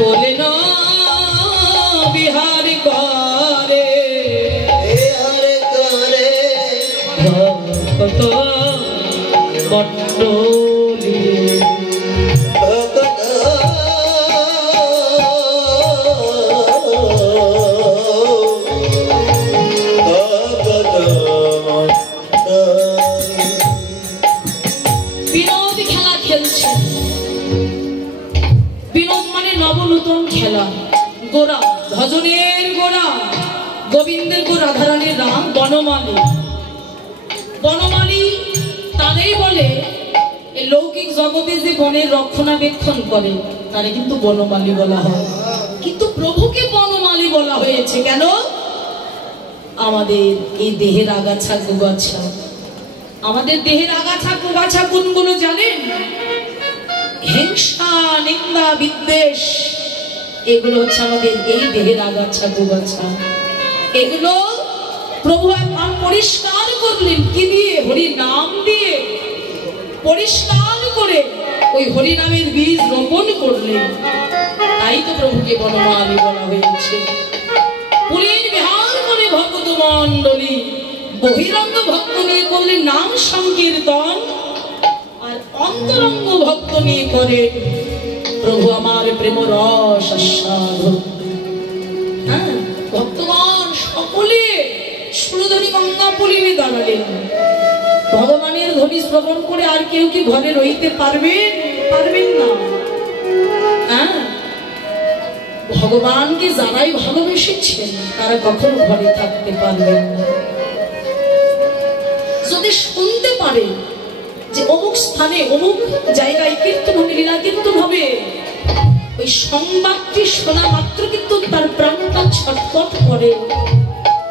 বলে না বিহার করে ভক্ত মণ্ডলী বিনোদ খেলা খেলছে। বিনোদ মানে নবনূতন খেলা। গোরা, ভজনের গোরা, গোবিন্দের গো রাধারানীর নাম বনমালী। বনমালী তারাই বলে লৌকিক জগতে যে বনের রক্ষণাবেক্ষণ করে তারে কিন্তু বনমালী বলা হয়। কিন্তু প্রভুকে বনমালী বলা হয়েছে কেন? আমাদের এই দেহের আগাছা গোগাছা, আমাদের দেহের আগাছা গোগাছা কোনগুলো জানেন? হিংসা, নিন্দা, বিদ্বেষ, এগুলো হচ্ছে আমাদের এই দেহের আগাছা গোগাছা। এগুলো প্রভু একবার পরিষ্কার করলেন কি দিয়ে? হরি নাম দিয়ে পরিষ্কার করে ওই হরি নামের বীজ রোপণ করলেন। তাই তো প্রভুকে বনমালী বলা হয়েছে। পুরীর বিহার করে ভক্ত মণ্ডলী বহিরঙ্গ ভক্ত নিয়ে করলেন নাম সংকীর্তন, আর অন্তরঙ্গ ভক্ত নিয়ে করে প্রভু আমার প্রেম রস আস্বাদন। হ্যাঁ, ভক্তগণ সকলে সুরধনী গঙ্গা পুলিনে দাঁড়ালেন। ভগবানের ধ্বনি শ্রবণ করে আর কেউ কি ঘরে রইতে পারবেন? পারবেন না। হ্যাঁ, ভগবানকে যারাই ভালোবেসেছেন তারা কখনো ঘরে থাকতে পারবেন না। যদি শুনতে পারে যে অমুক স্থানে অমুক জায়গায় কীর্তন হবে, লীলা কীর্তন হবে, ওই সংবাদটি শোনা মাত্র কিন্তু তার প্রাণটা ছটফট করে।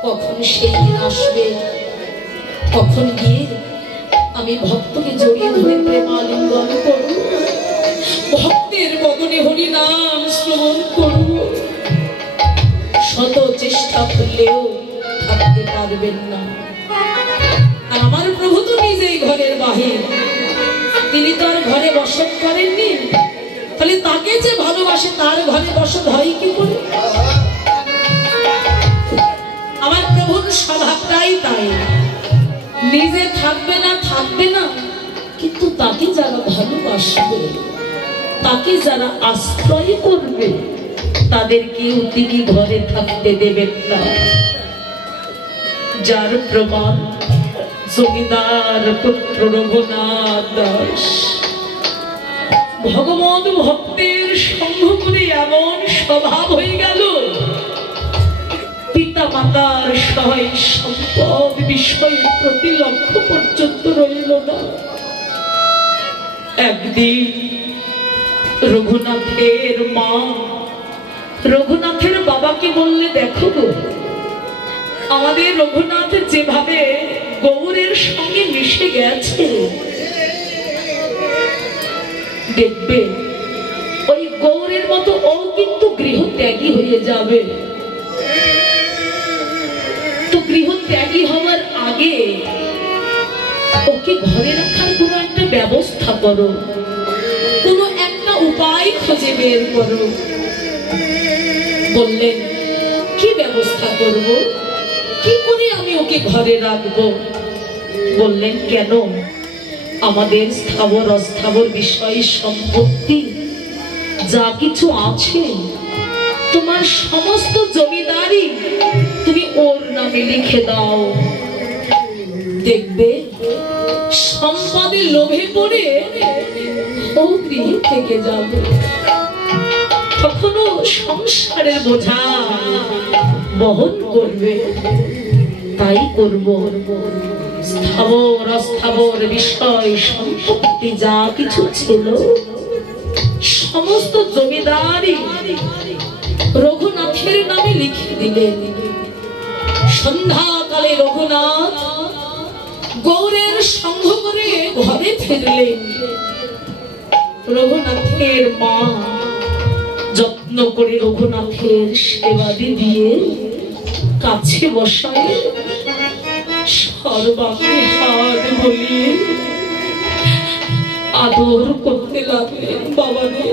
কখন সেই দিন আসবে, কখন গিয়ে আমি ভক্তকে জড়িয়ে ধরে প্রেমালিঙ্গন করব, ভক্তের বদনে হরি নাম শ্রবণ করব। শত চেষ্টা করলেও থাকতে পারবেন না। আর আমার প্রভু তো নিজেই ঘরের বাহির, তিনি তো আর ঘরে বসত করেননি। তাহলে তাকে যে ভালোবাসে তার ঘরে বসত হয় কি করে? আমার প্রভুর স্বভাবটাই তাই, নিজে থাকবে না, থাকবে না, কিন্তু তাকে যারা ভালোবাসবে, তাকে যারা আশ্রয় করবে, তাদেরকেও তিনি ঘরে থাকতে দেবেন না। যার প্রমাণ জমিদার পুত্র রঘুনাথ দাস ভগবান ভক্তের সঙ্গ করে এমন স্বভাব হয়ে গেল, পিতা মাতার সহায় সম্পদ বিষয়ের প্রতি লক্ষ্য পর্যন্ত রইল না। একদিন রঘুনাথের মা রঘুনাথের বাবাকে বললে, দেখো গো, আমাদের রঘুনাথ যেভাবে গৌরের সঙ্গে মিশে গেছে, দেখবে ওই গৌরের মতো ও কিন্তু গৃহত্যাগী হয়ে যাবে। তো গৃহত্যাগী হওয়ার আগে ওকে ঘরে রাখার কোনো একটা ব্যবস্থা করো, কোনো একটা উপায় খুঁজে বের করো। বললেন, কি ব্যবস্থা করব, কি করে আমি ওকে ঘরে রাখবো? বললেন, কেন? আমাদের স্থাবর অস্থাবর বিষয় সম্পত্তি যা কিছু আছে, তোমার সমস্ত জমিদারি তুমি ওর নামে লিখে দাও। দেখবে সম্পদের লোভে পড়ে ও গৃহে থেকে যাবে, কখনো সংসারের বোঝা বহন করবে। তাই করব, স্থাবর অস্থাবর বিষয় সম্পত্তি যা কিছু ছিল সমস্ত জমিদারি রঘুনাথের নামে লিখে দিলেন। সন্ধ্যাকালে রঘুনাথ গৌরের সঙ্গ করে ঘরে ফিরলেন। রঘুনাথের মা যত্ন করে রঘুনাথের সেবাদি দিয়ে কাছে বসায় সর্বাঙ্গে হাত বলিয়ে আদর করতে লাগলেন। বাবা রে,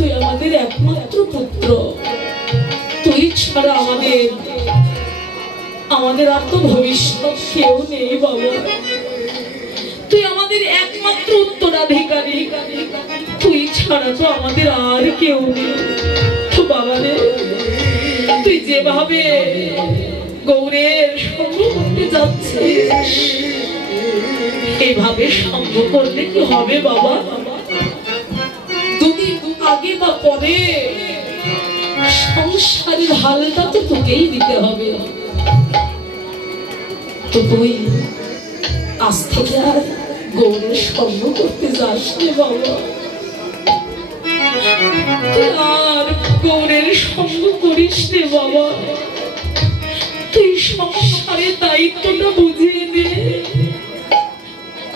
তুই আমাদের একমাত্র পুত্র, তুই ছাড়া আমাদের আর তো ভবিষ্যৎ কেউ নেই বাবা। তুই আমাদের একমাত্র উত্তরাধিকারী, তুই ছাড়া তো আমাদের আর কেউ নেই। তো বাবা রে, তুই যেভাবে গৌরের সঙ্গ করতে যাচ্ছিস, এভাবে সঙ্গ করলে কি হবে বাবা? দুদিন আগে বা পরে সংসারের হালটা তো তোকেই দিতে হবে। তো তুই আজ থেকে আর গৌরের সঙ্গ করতে যাস রে বাবা। তুই আর গৌরের সঙ্গ করিস রে বাবা। তুই সংসারের দায়িত্বটা বুঝিয়ে দে।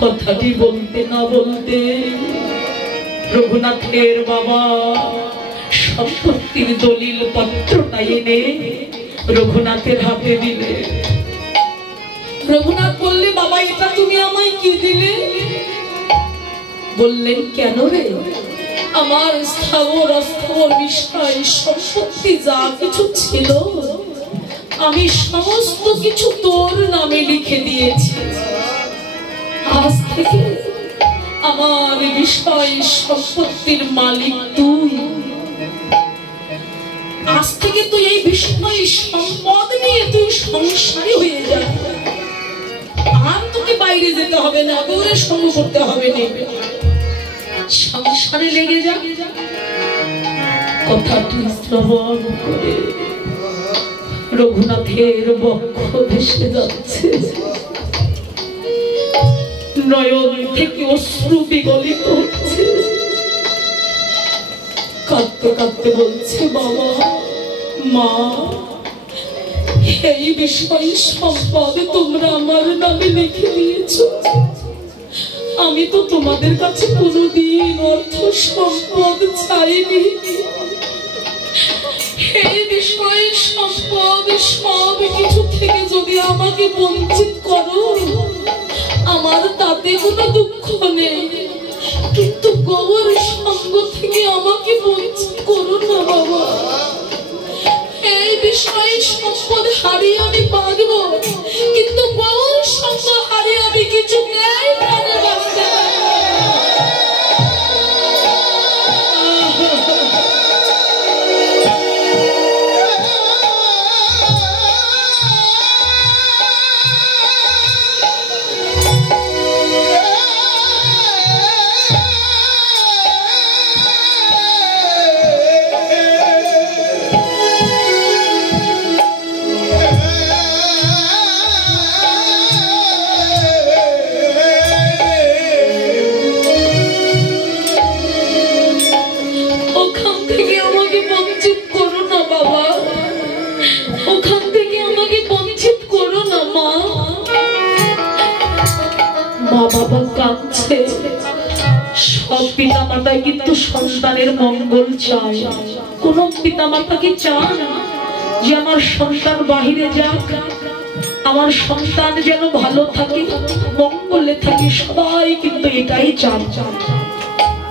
কথাটি বলতে না বলতে রঘুনাথের বাবা সম্পত্তির দলিল পত্রটা এনে রঘুনাথের হাতে দিলে। রঘুনাথ বললে, বাবা এটা তুমি আমায় কি দিলে? বললেন, কেন রে? আমার স্থাবর অস্থাবর বিষয় সম্পত্তি যা কিছু ছিল আমি সমস্ত কিছু তোর নামে লিখে দিয়েছি। আজ থেকে আমার বিষয় সম্পত্তির মালিক তুই। আজ থেকে তুই এই বিষয় সম্পদ নিয়ে তুই সংসারী হয়ে যা। আর তোকে বাইরে যেতে হবে না, গৌরের সঙ্গ করতে হবে না, সংসারে লেগে যা। কথাটি শ্রবণ করে রঘুনাথের বক্ষ ভেসে যাচ্ছে, নয়ন থেকে অশ্রু বিগলিত হচ্ছে। কাঁদতে কাঁদতে বলছে, বাবা মা, এই বিষয় সম্পদ তোমরা আমার নামে লিখে দিয়েছ। আমি তো তোমাদের কাছে কোনোদিন অর্থ সম্পদ চাইনি। এই বিষয় সম্পদ সব কিছু থেকে যদি আমাকে বঞ্চিত করো, আমার তাতে কোনো দুঃখ নেই, কিন্তু গৌর সঙ্গ থেকে আমাকে বঞ্চিত করো না বাবা। এই বিষয়ে সম্পদ হারিয়ে আমি বাঁচব, কিন্তু গৌর সঙ্গ হারিয়ে আমি কিছু নেই প্রাণে বাঁচতে। সব পিতা মাতাই কিন্তু সন্তানের মঙ্গল চায়। কোন পিতা মাতা কি চান যে আমার সন্তান বাহিরে যাক, আমার সন্তান যেন ভালো থাকে, মঙ্গলে থাকে? সবাই কিন্তু এটাই চান।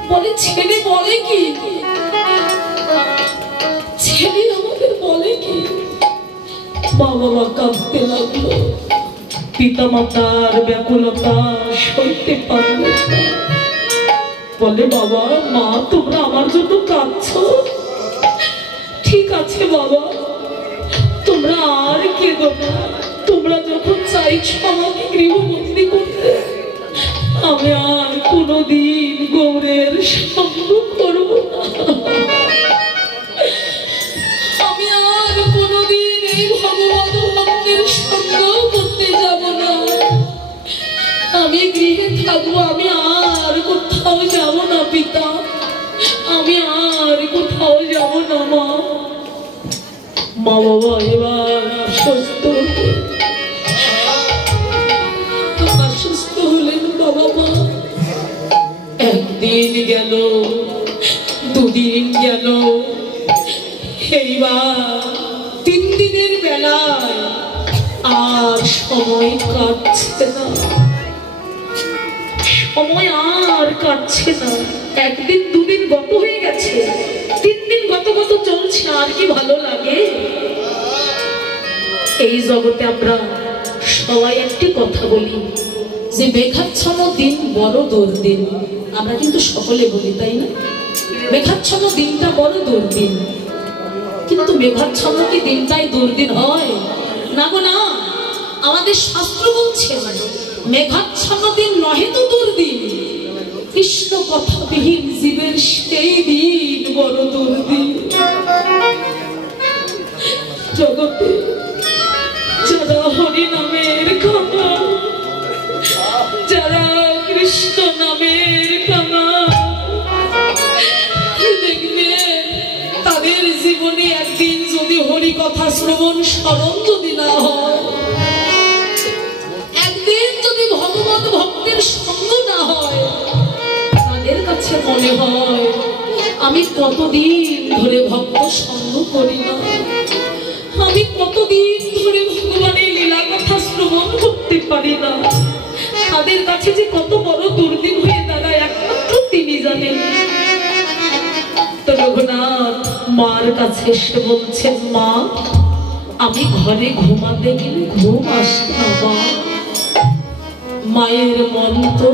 বলে ছেলে বলে কি, ছেলে আমাদের বলে কি? মা বাবা কাঁদতে লাগলো, পিতা মাতার ব্যাকুলতা সইতে পারল না। বলে, বাবা মা, তোমরা আমার জন্য কাঁদছো? ঠিক আছে বাবা, তোমরা আর কেঁদো না। তোমরা যখন চাইছো আমাকে গৃহবন্দী করতে, আমি আর কোনোদিন গৌরের সঙ্গ করব না। আমি আর কোনোদিন এই ভগবান ভক্তের সঙ্গ করতে যাব না। আমি গৃহে থাকবো, আমি আর কোথাও যাব না পিতা, আমি আর কোথাও যাব না মা। মা বাবা এবার সুস্থ হলেন। বাবা মা একদিন গেল, দুদিন গেল, এইবার 3 দিনের বেলায় আর সময় কাটছে না, সময় আর কাটছে না। একদিন দুদিন গত হয়ে গেছে, আর কি ভালো লাগে? এই জগতে আমরা সবাই একটি কথা বলি যে মেঘাচ্ছন্ন দিন বড় দুর্দিন। আমরা কিন্তু সকলে বলি, তাই না? মেঘাচ্ছন্ন দিনটা বড় দুর্দিন। কিন্তু মেঘাচ্ছন্ন কি দিনটাই দুর্দিন হয়? না গো না, আমাদের শাস্ত্র বলছে মেঘাচ্ছন্ন দিন নহে তো দুর্দিন, কৃষ্ণ কথাবিহীন জীবের সেই দিন বড় দুর্দিন। জগতে যারা হরি নামের কামা, যারা কৃষ্ণ নামের কামা, দেখবে তাদের জীবনে একদিন যদি হরি কথা শ্রবণ স্মরণ যদি না হয়, একদিন যদি ভগবত ভক্তের সঙ্গ না হয়, তাদের কাছে মনে হয় আমি কতদিন ধরে ভক্ত সঙ্গ করি না, আমি কতদিন ধরে ভগবানের লীলা কথা শ্রবণ করতে পারি না। তাদের কাছে যে কত বড় দুর্দিন হয়ে দাঁড়ায় একমাত্র তিনি জানেন। তো রঘুনাথ মার কাছে এসে বলছেন, মা আমি ঘরে ঘুমাতে গেলে ঘুম আসে না মা। মায়ের মন তো,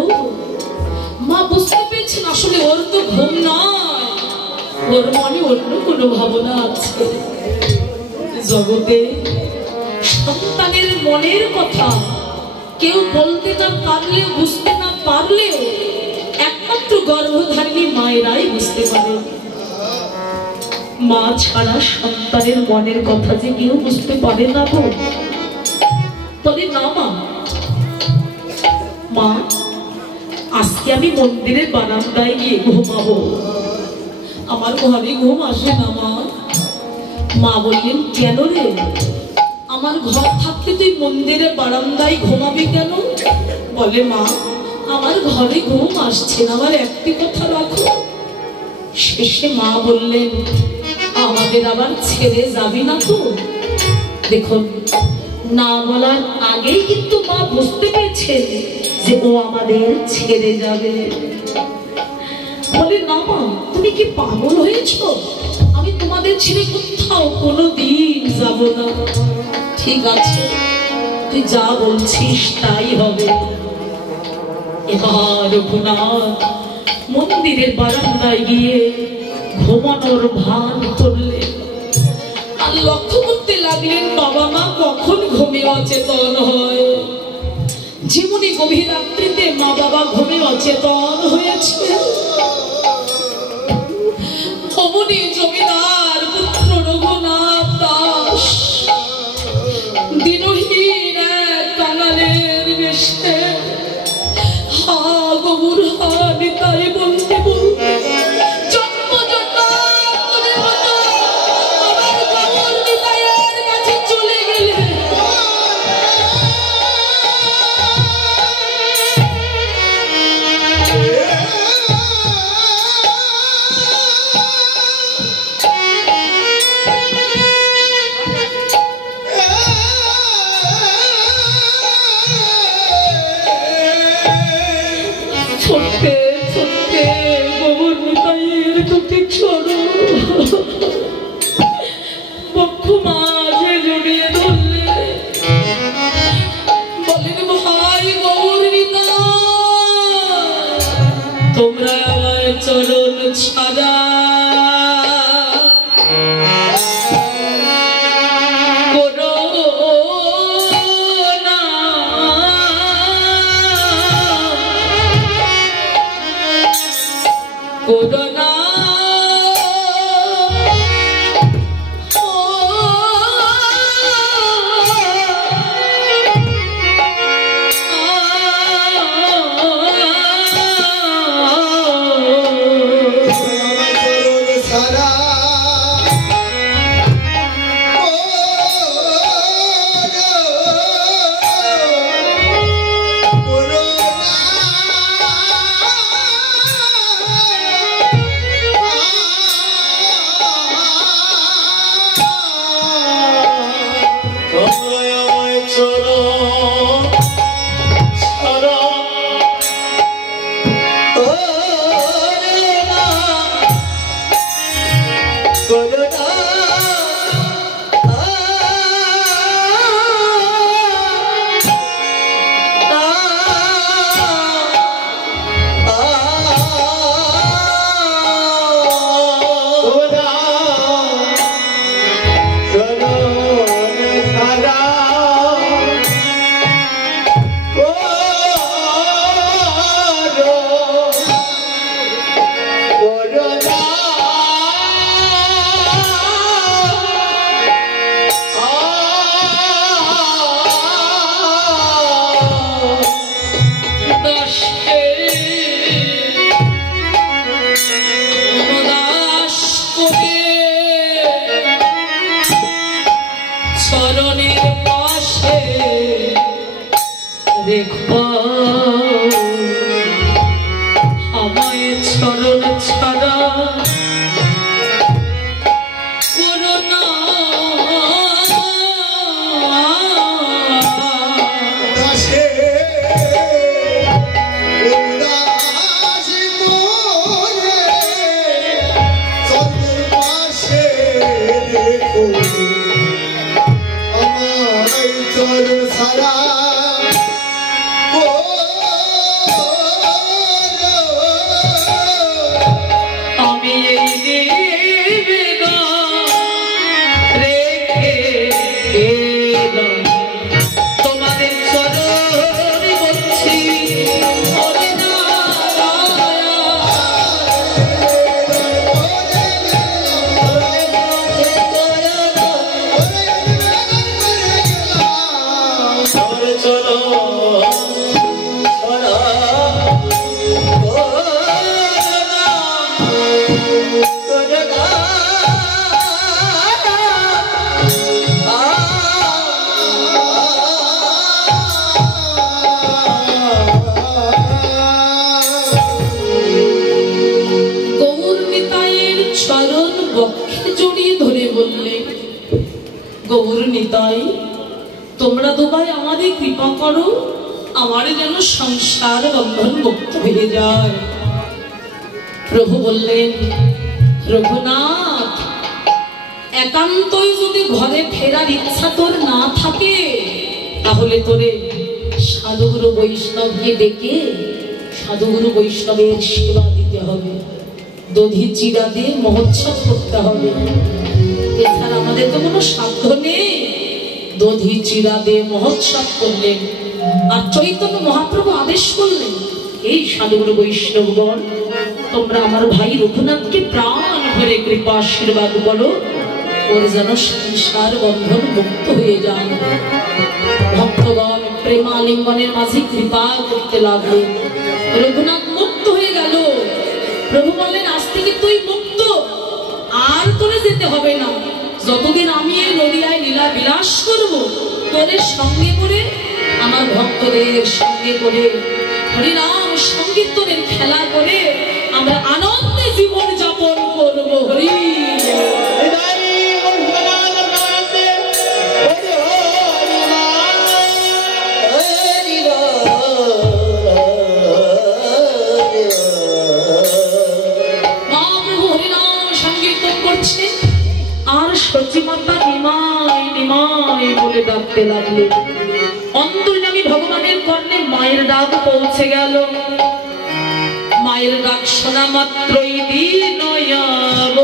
মা বুঝতে পেরেছেন আসলে ওর তো ঘুম নয়, ওর মনে অন্য কোনো ভাবনা আছে। জগতে সন্তানের মনের কথা কেউ বলতে না পারলেও, বুঝতে না পারলেও একমাত্র গর্ভধারিণী মায়েরাই বুঝতে পারে। মা ছাড়া সন্তানের মনের কথা যে কেউ বুঝতে পারে না গো। বলে না মা, মা আজকে আমি মন্দিরের বারান্দায় গিয়ে ঘুমাবো, আমার ঘরে ঘুম আসে না মা। মা বললেন, কেন রে? আমার ঘর থাকতে তুই মন্দিরের বারান্দায় ঘুমাবি কেন? বলে মা আমার ঘরে ঘুম আসছে না, আমার একটি কথা রাখো। শেষে মা বললেন, আমাদের আবার ছেড়ে যাবি না তো? দেখুন, না বলার আগেই কিন্তু মা বুঝতে পেরেছেন যে ও আমাদের ছেড়ে যাবে। বলে না মা, তুমি কি পাগল হয়েছ? আমি তোমাদের ছেড়ে কোথাও কোনোদিন যাব না। ঠিক আছে, তুই যা বলছিস তাই হবে। এবার রঘুনাথ মন্দিরের বারান্দায় গিয়ে ঘুমানোর ভান করলেন আর লক্ষ্য করতে লাগলেন বাবা মা কখন ঘুমে অচেতন হয়। যেমনি গভীর রাত্রিতে মা বাবা ঘুমে অচেতন হয়েছে, অমনি জমিদার পুত্র রঘুনাথ দাস দিনহীন এক কাঙালের বেশে হা গবুর হা নিতাই বলতে বলতে চলে গেলেন। ছোট্টে ছোট্টে গোবর নিতাইয়ের দুটি ছোড়ো বক্ষ মাঝে জড়িয়ে ধরলে বলেন, ভাই গৌর নিতাই তোমরা আমার চরণ ছাড়া করোনা দেখবা আমায় চরণ ছাড়া করোনা গৌর নিতাই তোমরা দুবাই আমাদের কৃপা করো আমার যেন সংসার বন্ধন মুক্ত হয়ে যায়। প্রভু বললেন রঘুনাথ একান্তই যদি ঘরে ফেরার ইচ্ছা তোর না থাকে তাহলে তোরে সাধুগুরু বৈষ্ণবকে ডেকে সাধুগুরু বৈষ্ণবের সেবা দিতে হবে, দধি চিরা দিয়ে মহোৎসব করতে হবে। এছাড়া আমাদের তো কোনো সাধ্য নেই। দধি চিরা দিয়ে মহোৎসব করলেন আর চৈতন্য মহাপ্রভু আদেশ করলেন এই সাধুগুরু বৈষ্ণবগণ তোমরা আমার ভাই রঘুনাথকে প্রাণ ভরে কৃপা আশীর্বাদ বলো ওর যেন সংসার বন্ধন মুক্ত হয়ে যান। ভক্তগণ প্রেমালিঙ্গনের মাঝে কৃপা করতে লাগলেন, রঘুনাথ মুক্ত হয়ে গেল। প্রভু বললেন আজ থেকে তুই মুক্ত, আর তোরে যেতে হবে না। যতদিন আমি এই নদিয়ায় লীলা বিলাস করব তোদের সঙ্গে করে আমার ভক্তদের সঙ্গে করে হরিনাম সংকীর্তনের খেলা করে আমরা আনন্দে জীবন যাপন করবো। হরি সচিমাতা নিমাই নিমাই বলে ডাকতে লাগলো। অন্তর্যামী ভগবানের কর্ণে মায়ের ডাক পৌঁছে গেল। মায়ের ডাক শোনা মাত্রই বিনয়াব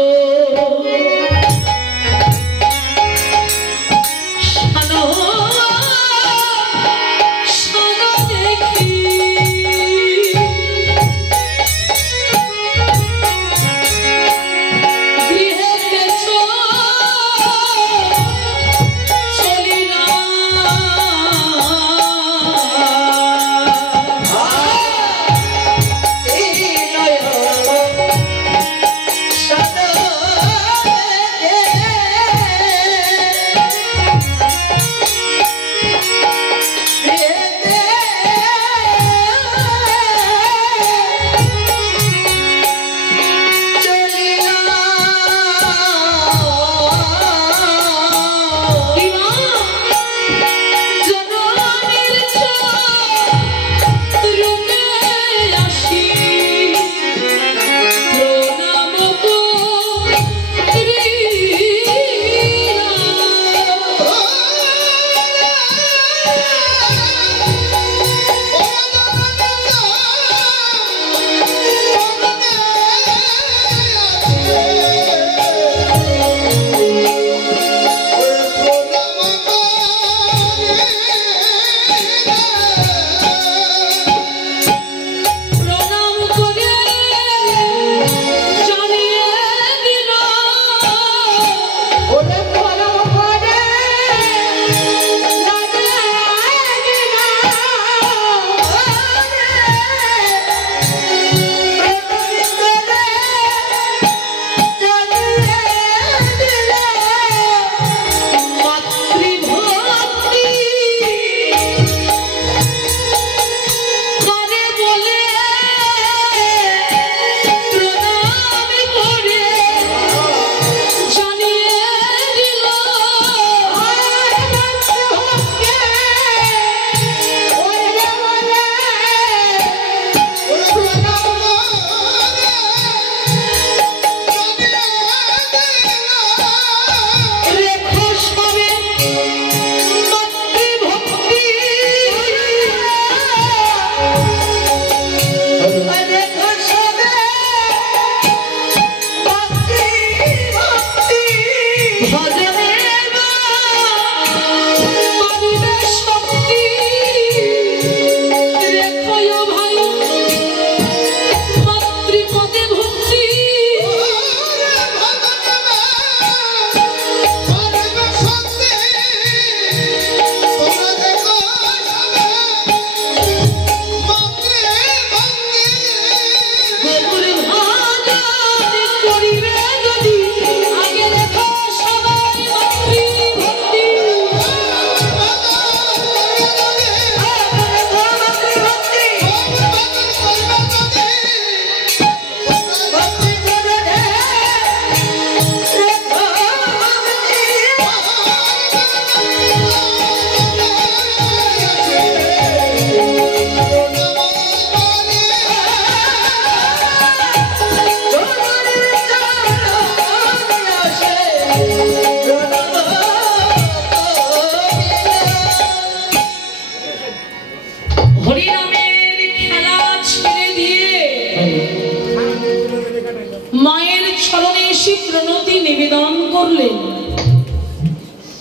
এসে প্রণতি নিবেদন করলেন,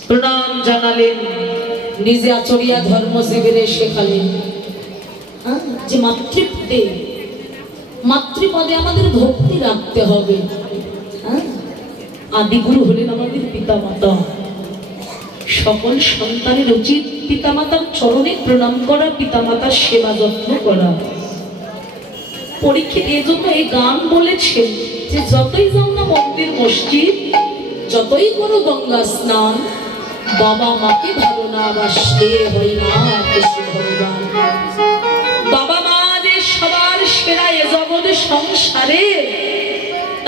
প্রণাম জানালেন, নিজে আচরিয়া ধর্মজীবীরে শেখালেন যে মাতৃপদে আমাদের ভক্তি রাখতে হবে। আদিগুরু হলেন আমাদের পিতামাতা। সকল সন্তানের উচিত পিতামাতার চরণে প্রণাম করা, পিতামাতার সেবা যত্ন করা। পরীক্ষিত এই জন্য এই গান বলেছেন যে যতই যাও না মন্দির মসজিদ, যতই করো গঙ্গা স্নান, বাবা মাকে ভালো না বাসলে হয় না কিছু ভগবান। বাবা মা যে সবার সেরা এ জগৎ সংসারে,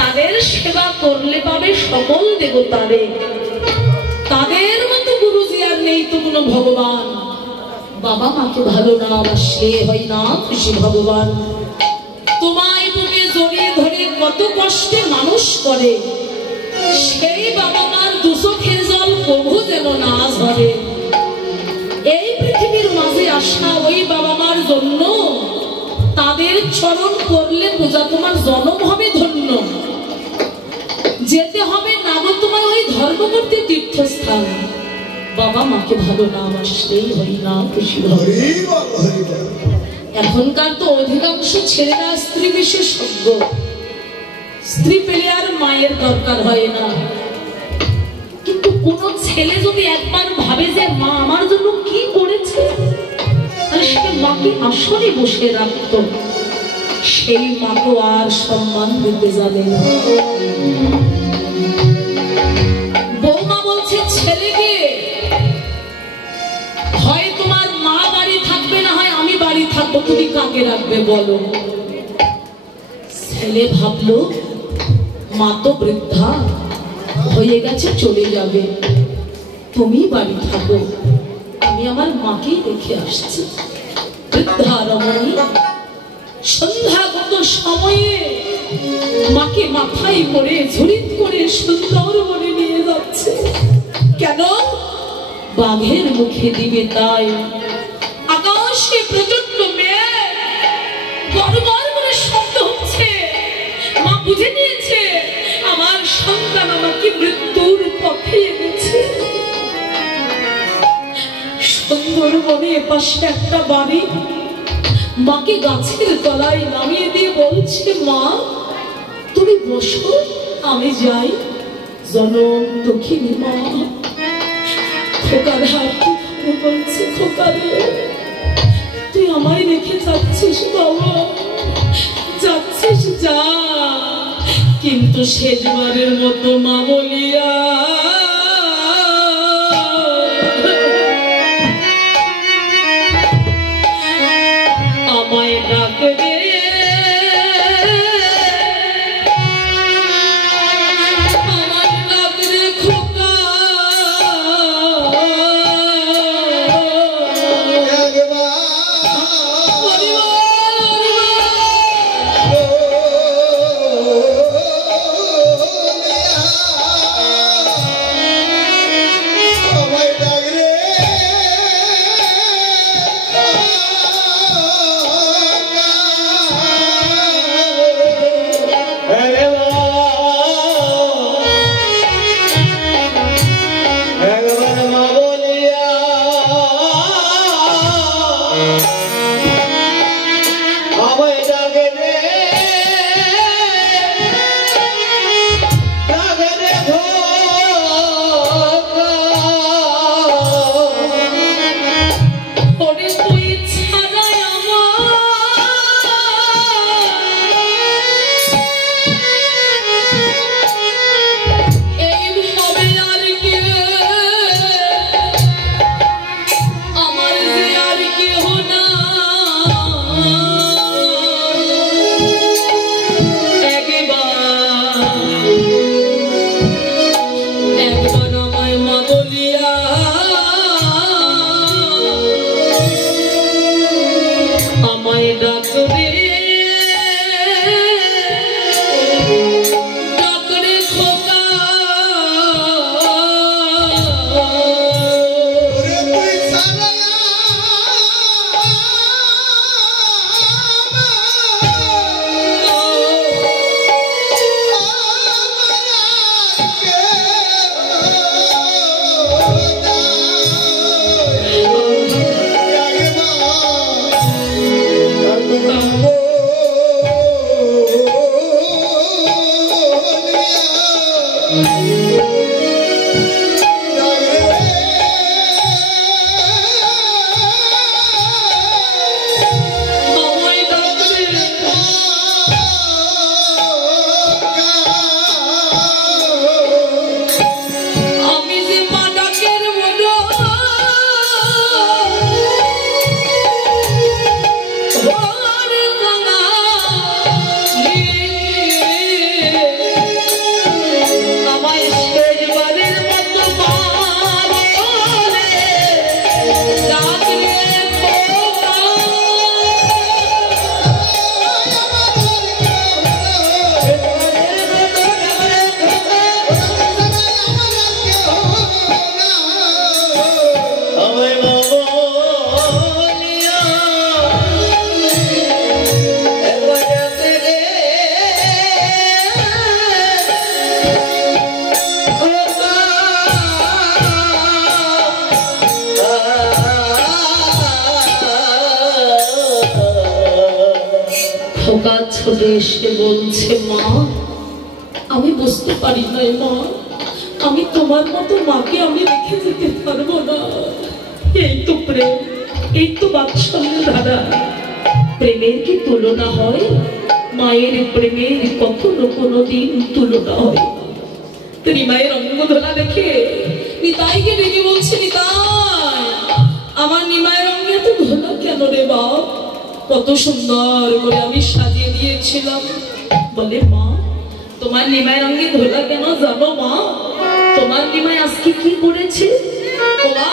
তাদের সেবা করলে পাবে সকল দেবতারে। তাদের মতো গুরুজি আর নেই তো কোনো ভগবান। বাবা মাকে ভালো না বাসলে হয় না খুশি ভগবান। তোমায় বুকে জড়িয়ে ধরে কত কষ্টে মানুষ করে, সেই বাবা মার দুচোখের জল প্রভু যেন না ঝরে। এই পৃথিবীর মাঝে আসা ওই বাবা মার জন্য, তাদের চরণ করলে পূজা তোমার জন্ম হবে ধন্য। যেতে হবে না গো তোমার ওই ধর্মমূর্তি তীর্থস্থান। বাবা মাকে ভালো না বাসলেই হয় না খুশি ভগবান। এখনকার তো অধিকাংশ ছেলেরা স্ত্রী বিশেষজ্ঞ। স্ত্রী পেলে আর মায়ের দরকার হয় না। কিন্তু কোন ছেলে যদি একবার ভাবে যে মা আমার জন্য কি করেছে, তাহলে সে মাকে আসলে বসে রাখত, সেই মাকে আর সম্মান দিতে যাবে না। বৌমা বলছে ছেলেকে, হয় তোমার মা বাড়ি থাকবে, না হয় আমি বাড়ি থাকবো, তুমি কাকে রাখবে বলো। ছেলে ভাবলো মা তো বৃদ্ধা হয়ে গেছে, চলে যাবে, তুমি বাড়ি থাকো, আমি আমার মাকেই রেখে আসছি। বৃদ্ধা রমণী সন্ধ্যাগত সময়ে মাকে মাথায় করে ঝুড়িত করে সুন্দর বনে নিয়ে যাচ্ছে। কেন? বাঘের মুখে দিবে তাই। আকাশে প্রচন্ড মেঘ, গড়গড় করে শব্দ হচ্ছে। মা বুঝে নিয়েছে আমার সন্তান আমাকে মৃত্যুর পথে এনেছে। সুন্দরবনে পাশে একটা বাড়ি, মাকে গাছের তলায় নামিয়ে দিয়ে বলছে, মা তুমি বসো, আমি যাই। জনম দক্ষিণী মা খোকার হাত বলছে, খোকারে তুই আমায় রেখে যাচ্ছিস বাবা, যাচ্ছিস যা, কিন্তু শেষবারের মতো মা বলিয়া আমায় ডাকবে। এসে বলছে, মা আমি বুঝতে পারি না মা, আমি তোমার মতো মাকে আমি রেখে যেতে পারবো না। এই তো প্রেম, এই তো বাৎসল্য ধারা। প্রেমের কি তুলনা হয়? মায়ের প্রেমের কখনো কোনোদিন তুলনা হয়? তিনি মায়ের অঙ্গ ধরা দেখে নিতাইকে ডেকে বলছে, নিতাই আমার নিমায়ের অঙ্গে তো ধরা কেন রে বাপ? কত সুন্দর করে আমি সাজিয়ে দিয়েছিলাম। বলে, মা তোমার নিমায়ের অঙ্গে ধরা কেন জানো মা? তোমার নিমাই আজকে কি করেছে? মা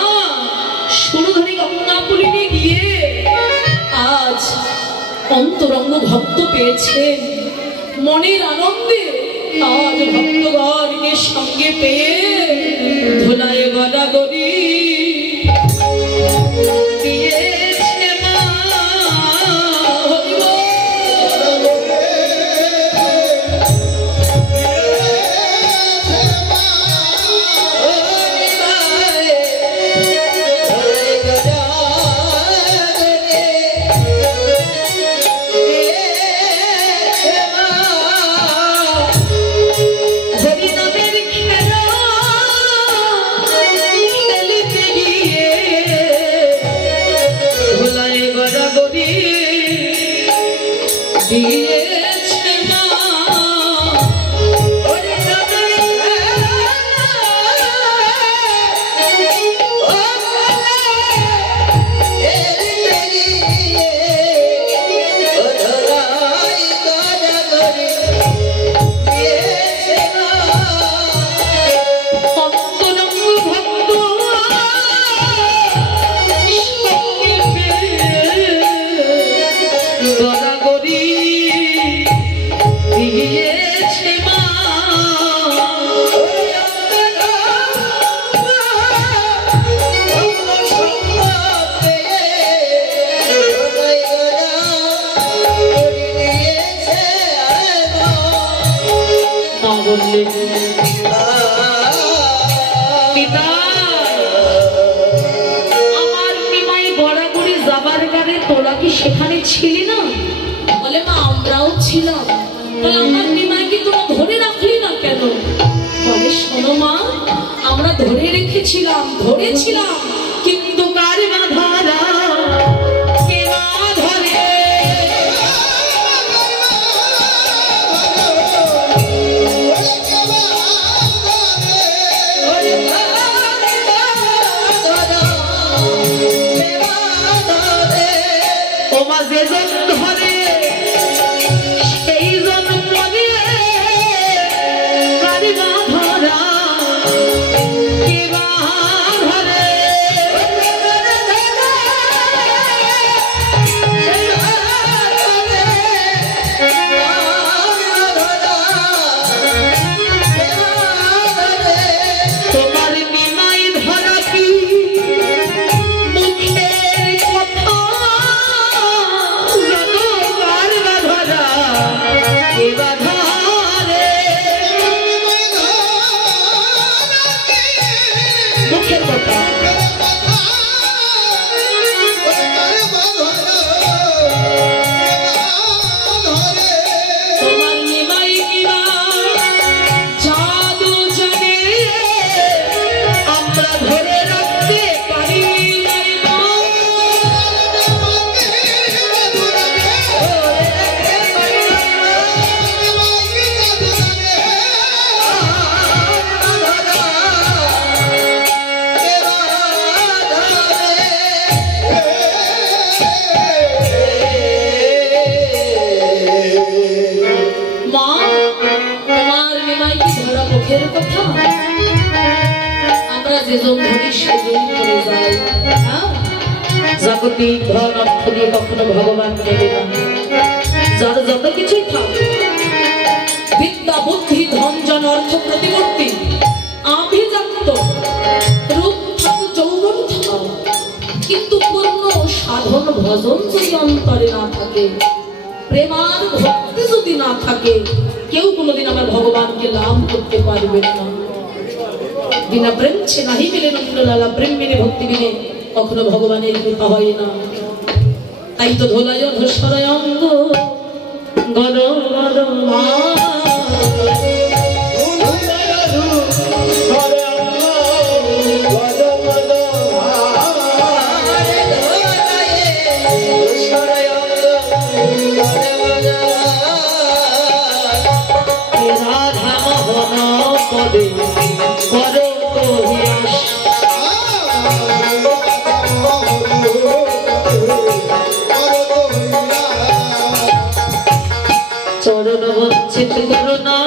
সুরধনী গঙ্গাপুরিনে গিয়ে আজ অন্তরঙ্গ ভক্ত পেয়েছে। মনের আনন্দে আজ ভক্তগণকে সঙ্গে পেয়ে ধুলায় গড়াগড়ি সেখানে ছিলি না? বলে, মা আমরাও ছিলাম। বলে, আমার নিমাইকে তোমরা ধরে রাখলি না কেন? বলে, শোনো মা, আমরা ধরে রেখেছিলাম, ধরেছিলাম, কিন্তু কার বাধারা কে না ধরে? মুখের কথা, আমরা যেজন ধরি সেজন করে যাই। জাগতিক ধন অর্থ দিয়ে কখনো ভগবান নেবে না। যার যত কিছুই থাক, বিদ্যা বুদ্ধি ধন জন অর্থ প্রতিমূর্তি আভিজাত্য রূপ থাক যৌবন থাক, কিন্তু পূর্ণ সাধন ভজন যদি অন্তরে না থাকে, প্রেমার ভক্তি যদি না থাকে, কেউ কোনোদিন আমার ভগবানকে লাভ করতে পারবে না। বিনা প্রেম ছে নাহি মিলে নন্দলালা, প্রেম বিনে ভক্তি বিনে কখনো ভগবানের কৃপা হয় না। তাই তো ধোলায় ধূসরায় অঙ্গ গদ গদ মা, রাধা মোহন পদে করো কহিয়াস, চরণ বঞ্চিত করুণা,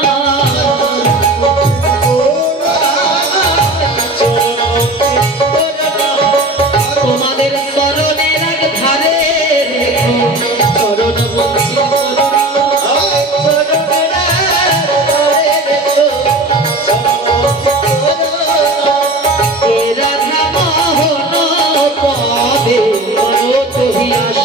তোমাদের চরণের এক ধারে চরণ বঞ্চিত রাধা মোহন পদে করো কহিয়াস,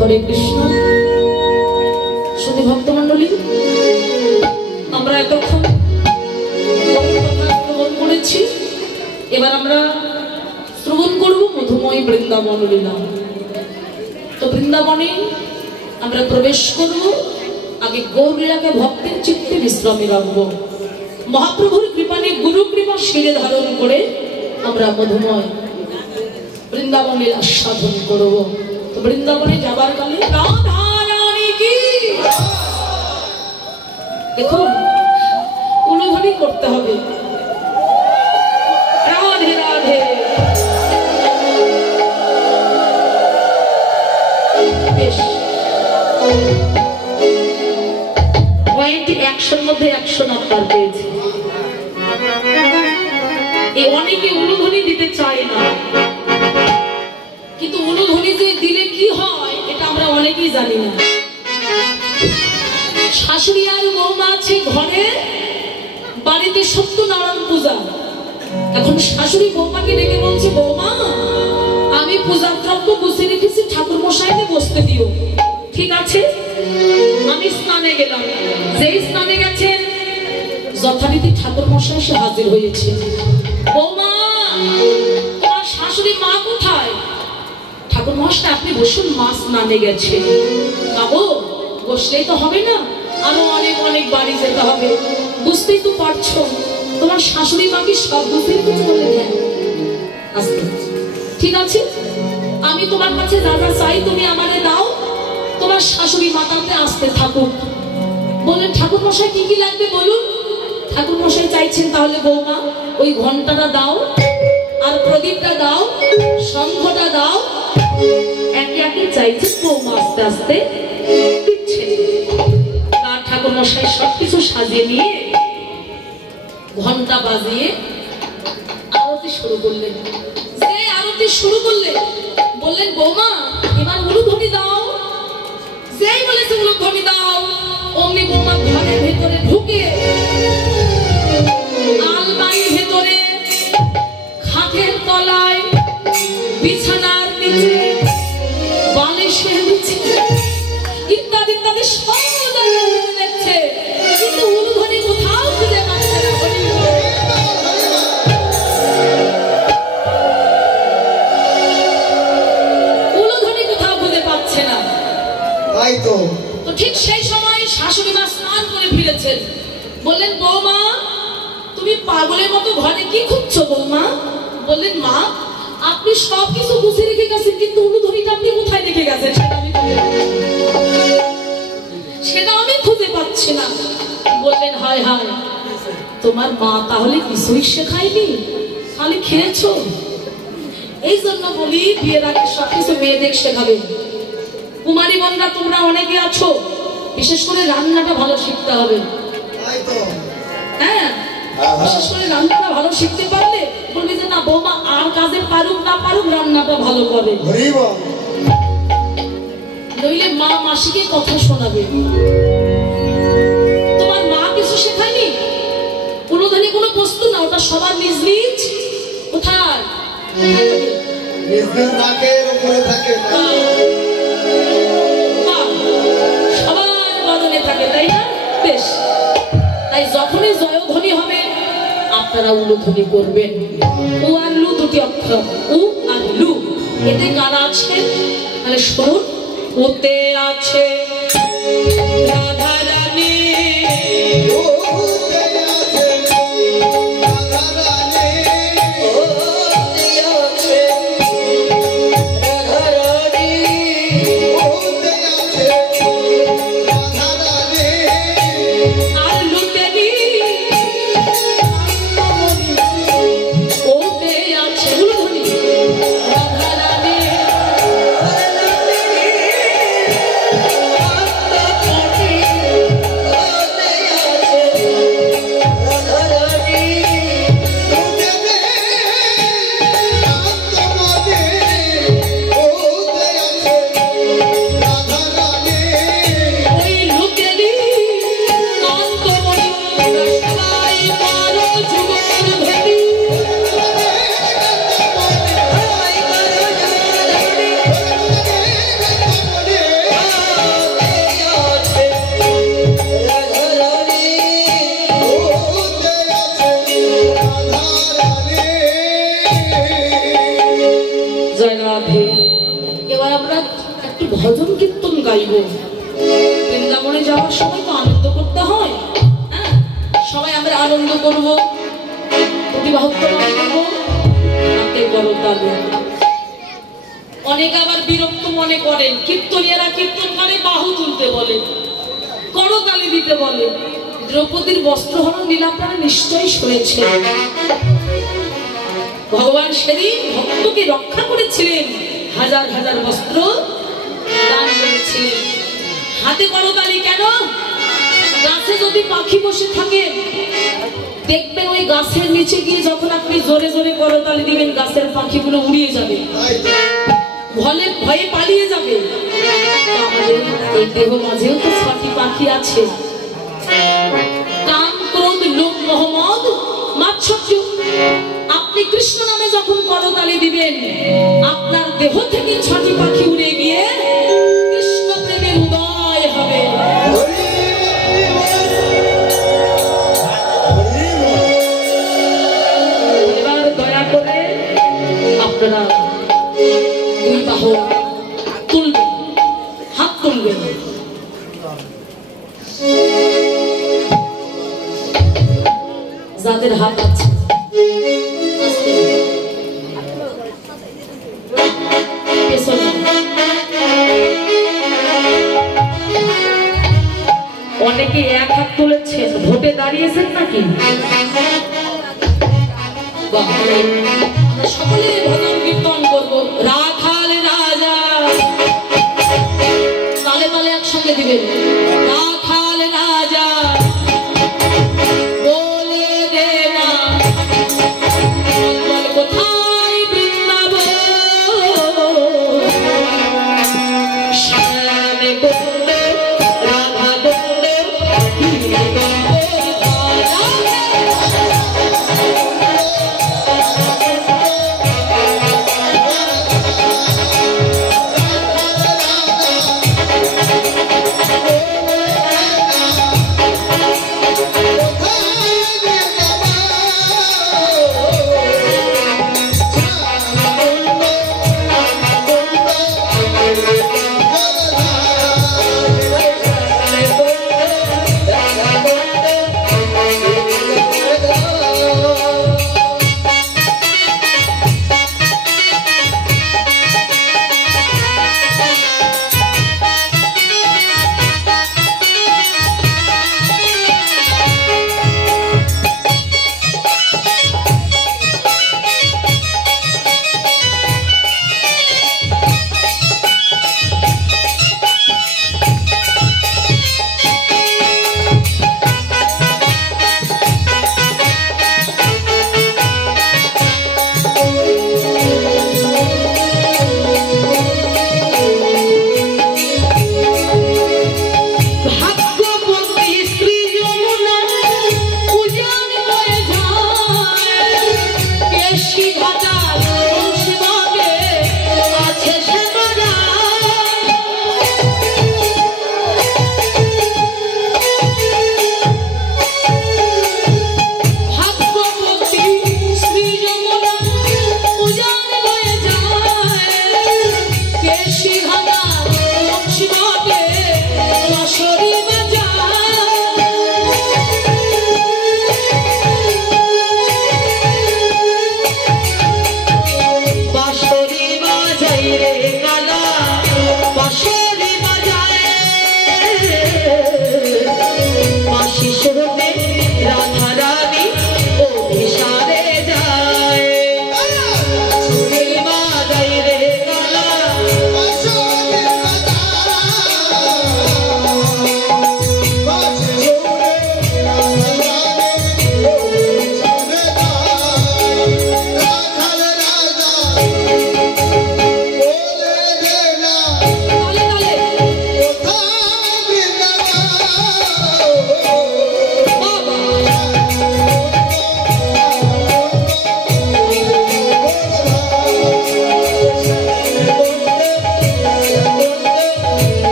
হরে কৃষ্ণ। শুধু ভক্তমণ্ডলী, আমরা এতক্ষণ শ্রবণ করেছি, এবার আমরা শ্রবণ করব মধুময় বৃন্দাবন লীলা। তো বৃন্দাবনে আমরা প্রবেশ করব, আগে গৌর লীলাকে ভক্তের চিত্তে বিশ্রামে রাখবো। মহাপ্রভুর কৃপানে গুরু কৃপা শিরে ধারণ করে আমরা মধুময় বৃন্দাবন লীলা সাধন করব। তো বৃন্দাবনে যাবার কালে রাধা রানী কি, দেখুন উলুধ্বনি করতে হবে, রাধে রাধে। বেশ, পয়েন্ট 100-র মধ্যে 100 নাম্বার পেয়েছে। এই অনেকে উলুধ্বনি দিতে চায় না, কিন্তু উলুধ্বনি যে দিলে কি হয় এটা আমরা অনেকেই জানি না। শাশুড়ি আর বৌমা আছে ঘরে, বাড়িতে সত্যনারায়ণ পূজা। এখন শাশুড়ি বৌমাকে ডেকে বলছে, বৌমা আমি পূজার দ্রব্য গুছিয়ে রেখেছি, ঠাকুর মশাইকে বসতে দিও। ঠিক আছে, আমি স্নানে গেলাম। যেই স্নানে গেছেন যথারীতি ঠাকুর মশাই সে হাজির হয়েছে। বৌমা তোমার শাশুড়ি মা কোথায়? ঠাকুর মশাই আপনি বসুন, মা স্নানে গেছে। বাবু বসলেই তো হবে না, আরো অনেক অনেক বাড়ি যেতে হবে, বুঝতেই তো পারছো। তোমার শাশুড়ি মাকে সব গুছিয়ে চলে দেন। আস্তে, ঠিক আছে, আমি তোমার কাছে যা যা চাই তুমি আমারে দাও, তোমার শাশুড়ি মাতাতে আসতে থাকুক। বললেন ঠাকুর মশাই কি কি লাগবে বলুন। ঠাকুর মশাই চাইছেন তাহলে বৌমা ওই ঘন্টাটা দাও, আর প্রদীপটা দাও, শঙ্খটা দাও। একে একে চাইছেন, বৌমা আস্তে আস্তে দিচ্ছে। তার ঠাকুর মশাই সবকিছু সাজিয়ে নিয়ে ঘন্টা বাজিয়ে আরতি শুরু করলেন। যে আরতি শুরু করলেন বললেন বৌমা এবার উলুধ্বনি দাও। যেই বলেছে উলুধ্বনি দাও অমনি বৌমা ঘরের ভেতরে ঢুকে আলমারির ভেতরে, খাটের তলায়, বিছানার নিচে, বালিশের নিচে ইত্যাদি ইত্যাদি সব জায়গায় দেখছে, কিন্তু উলুধ্বনি কোথাও খুঁজে পাচ্ছে না। উলুধ্বনি কোথাও খুঁজে পাচ্ছে না। তাই তো ঠিক সেই সময় শাশুড়ি মা স্নান করে ফিরেছেন। বললেন বৌমা তুমি পাগলের মতো ঘরে কি খুঁজছো বৌমা? বললেন মা আপনি সবকিছু গুছিয়ে রেখে গেছেন, কিন্তু উলুধ্বনিটা আপনি কোথায় রেখে গেছেন সেটা আমি খুঁজে পাচ্ছি না। বললেন হায় হায় তোমার মা তাহলে কিছুই শেখায়নি, খালি খেয়েছো। এই জন্য বলি বিয়ের আগে সবকিছু মেয়েদের শেখাবে। কুমারী বোনরা তোমরা অনেকে আছো, বিশেষ করে রান্নাটা ভালো শিখতে হবে। হ্যাঁ বিশেষ করে রান্নাটা ভালো শিখতে পারলে বলবি যে না বৌমা আর কাজে পারুক না পারুক রান্নাটা ভালো করে। নইলে মা মাসিকে কথা শোনাবে। তোমার মা কিছু শেখায়নি, উলুধ্বনি কোনো বস্তু না, ওটা সবার নিজ নিজ কোথায় সবার বদনে থাকে, তাই না? বেশ, তাই যখনই জয়ধ্বনি হবে আপনারা উলুধ্বনি করবেন। উ আর লু দুটি অক্ষর, উ আর লু। এতে কারা আছে তাহলে শুনুন। ওতে আছে রাধা রানী, ভজন কীর্তন গাইব। বৃন্দাবনে যাওয়ার সময় তো আনন্দ করতে হয়, হ্যাঁ সবাই আমরা আনন্দ করব, প্রতিবাহত্য করব, হাতে করতালি। অনেকে আবার বিরক্ত মনে করেন, কীর্তনীয়রা কীর্তন করে বাহু তুলতে বলে, করতালি দিতে বলে। দ্রৌপদীর বস্ত্রহরণ লীলা আপনারা নিশ্চয়ই শুনেছেন। ভগবান সেদিন ভক্তকে রক্ষা করেছিলেন, হাজার হাজার বস্ত্র দান করেছিলেন। হাতে করতালি কেন? গাছে যদি পাখি বসে থাকে দেখবেন ওই গাছের নিচে গিয়ে যখন আপনি জোরে জোরে করতালি দিবেন গাছের পাখিগুলো উড়িয়ে যাবে, ভয়ে পালিয়ে যাবে। আমাদের এই দেহ মাঝেও তো ৬টি পাখি আছে, কাম ক্রোধ লোভ মোহ মদ মাৎসর্য। আপনি কৃষ্ণ নামে যখন করতালি দিবেন আপনার দেহ থেকে ৬টি পাখি উড়ে গিয়ে কৃষ্ণ প্রেমের উদয় হবে। এবার দয়া করে আপনারা দুই বাহু তুলবেন, হাত তুলবেন। যাদের হাত আছে অনেকে এক হাত তুলেছেন, ভোটে দাঁড়িয়েছেন নাকি? সকলে ভজন কীর্তন করবো। রাখাল রাজা তালে তালে একসঙ্গে দিবেন। রাখাল রাজা